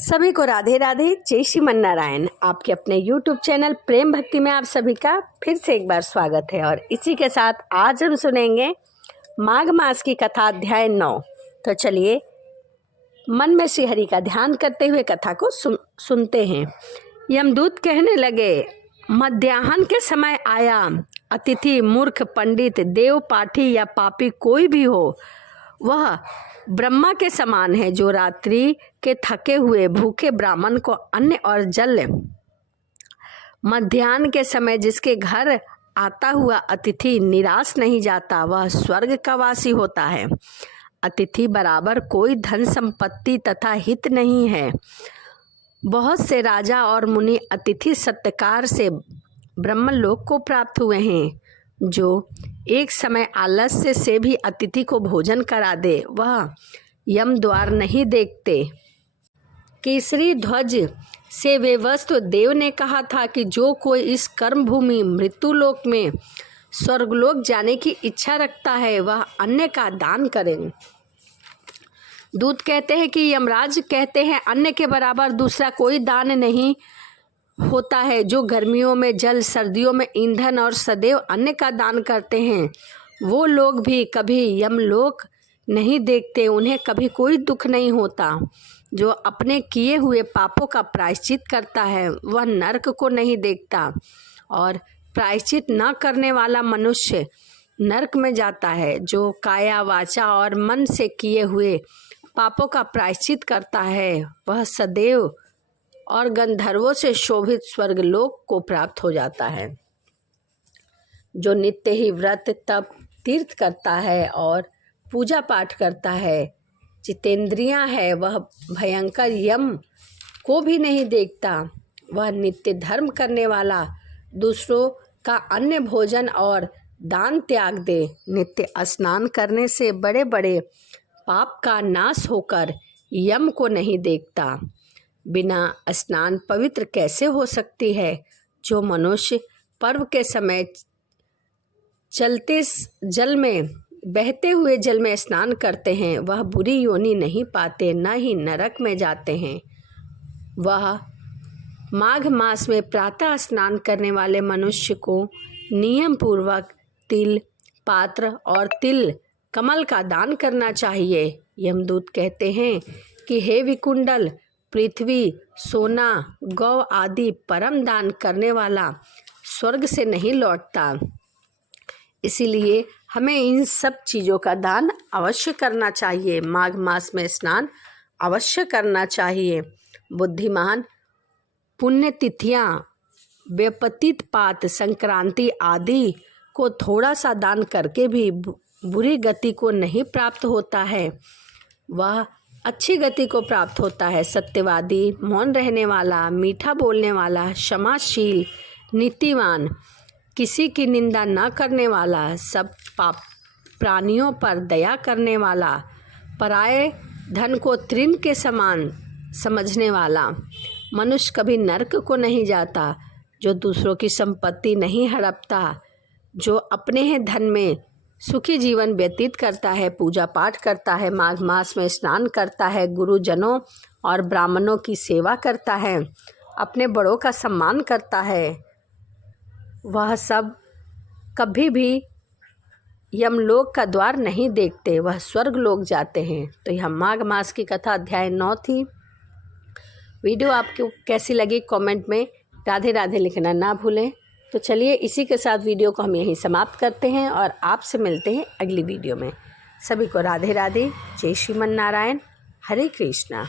सभी को राधे राधे, जय श्रीमन नारायण। आपके अपने YouTube चैनल प्रेम भक्ति में आप सभी का फिर से एक बार स्वागत है। और इसी के साथ आज हम सुनेंगे माघ मास की कथा अध्याय 9। तो चलिए मन में श्री हरि का ध्यान करते हुए कथा को सुनते हैं। यमदूत कहने लगे, मध्याह्न के समय आया। अतिथि, मूर्ख, पंडित, देव, पाठी या पापी कोई भी हो, वह ब्रह्मा के समान है। जो रात्रि के थके हुए भूखे ब्राह्मण को अन्न और जल मध्याह्न के समय जिसके घर आता हुआ अतिथि निराश नहीं जाता, वह स्वर्ग का वासी होता है। अतिथि बराबर कोई धन संपत्ति तथा हित नहीं है। बहुत से राजा और मुनि अतिथि सत्कार से ब्रह्मलोक को प्राप्त हुए हैं। जो एक समय आलस्य से भी अतिथि को भोजन करा दे, वह यम द्वार नहीं देखते। केसरी ध्वज से वे वस्तु देव ने कहा था कि जो कोई इस कर्म भूमि मृत्युलोक में स्वर्गलोक जाने की इच्छा रखता है, वह अन्न का दान करें। दूत कहते हैं कि यमराज कहते हैं, अन्न के बराबर दूसरा कोई दान नहीं होता है। जो गर्मियों में जल, सर्दियों में ईंधन और सदैव अन्न का दान करते हैं, वो लोग भी कभी यमलोक नहीं देखते। उन्हें कभी कोई दुख नहीं होता। जो अपने किए हुए पापों का प्रायश्चित करता है, वह नरक को नहीं देखता। और प्रायश्चित न करने वाला मनुष्य नरक में जाता है। जो काया, वाचा और मन से किए हुए पापों का प्रायश्चित करता है, वह सदैव और गंधर्वों से शोभित स्वर्गलोक को प्राप्त हो जाता है। जो नित्य ही व्रत, तप, तीर्थ करता है और पूजा पाठ करता है, जितेंद्रियां है, वह भयंकर यम को भी नहीं देखता। वह नित्य धर्म करने वाला, दूसरों का अन्य भोजन और दान त्याग दे। नित्य स्नान करने से बड़े बड़े पाप का नाश होकर यम को नहीं देखता। बिना स्नान पवित्र कैसे हो सकती है। जो मनुष्य पर्व के समय चलते जल में, बहते हुए जल में स्नान करते हैं, वह बुरी योनि नहीं पाते, न ही नरक में जाते हैं। वह माघ मास में प्रातः स्नान करने वाले मनुष्य को नियम पूर्वक तिल, पात्र और तिल कमल का दान करना चाहिए। यमदूत कहते हैं कि हे विकुंडल, पृथ्वी, सोना, गौ आदि परम दान करने वाला स्वर्ग से नहीं लौटता। इसीलिए हमें इन सब चीज़ों का दान अवश्य करना चाहिए। माघ मास में स्नान अवश्य करना चाहिए। बुद्धिमान पुण्यतिथियाँ, व्यपतित पात, संक्रांति आदि को थोड़ा सा दान करके भी बुरी गति को नहीं प्राप्त होता है, वह अच्छी गति को प्राप्त होता है। सत्यवादी, मौन रहने वाला, मीठा बोलने वाला, क्षमाशील, नीतिवान, किसी की निंदा न करने वाला, सब प्राणियों पर दया करने वाला, पराये धन को तृण के समान समझने वाला मनुष्य कभी नरक को नहीं जाता। जो दूसरों की संपत्ति नहीं हड़पता, जो अपने ही धन में सुखी जीवन व्यतीत करता है, पूजा पाठ करता है, माघ मास में स्नान करता है, गुरुजनों और ब्राह्मणों की सेवा करता है, अपने बड़ों का सम्मान करता है, वह सब कभी भी यमलोक का द्वार नहीं देखते, वह स्वर्ग लोक जाते हैं। तो यह माघ मास की कथा अध्याय 9 थी। वीडियो आपको कैसी लगी कमेंट में राधे राधे लिखना ना भूलें। तो चलिए इसी के साथ वीडियो को हम यहीं समाप्त करते हैं और आपसे मिलते हैं अगली वीडियो में। सभी को राधे राधे, जय श्रीमन नारायण, हरे कृष्णा।